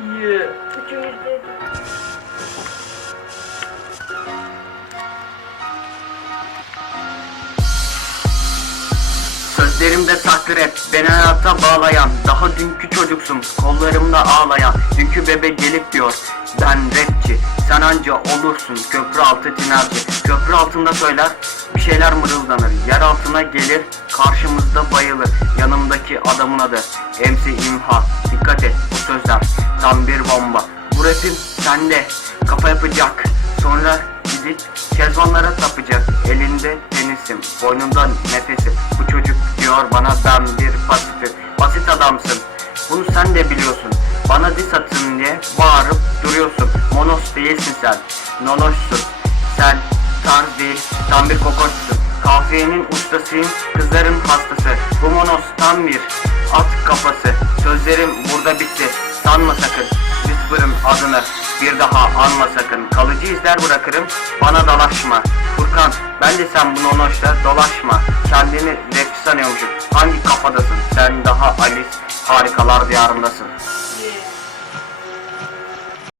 Yeah. Üçümüz de Sözlerimde saklı rap beni hayata bağlayan Daha dünkü çocuksun kollarımda ağlayan Dünkü bebe gelip diyor ben rapçi Sen anca olursun köprü altı tinerci Köprü altında söyler bir şeyler mırıldanır Yer altına gelir karşımızda bayılır. Yanımdaki adamın adı MC İmha. Dikkat et bu sözler tam bir bomba. Bu rapim sende kafa yapacak. Sonra gidip kezbanlara tapacak. Elinde tenisim, boynumda nefesim. Bu çocuk diyor bana ben bir pasifim Basit adamsın, bunu sen de biliyorsun. Bana dis atın diye bağırıp duruyorsun. Monos değilsin sen, nonoşsun Sen tarz değil, tam bir kokoşsun Kafiyenin ustasıyım, kızların hastası. Bu monos tam bir at kafası. Sözlerim burada bitti, sanma sakın. Whisper'ın adını bir daha anma sakın. Kalıcı izler bırakırım bana dalaşma. Furkan ben de sen bunu onoşla dolaşma. Kendini rapçi sanıyormuşsun Hangi kafadasın? Sen daha Alice harikalar diyarındasın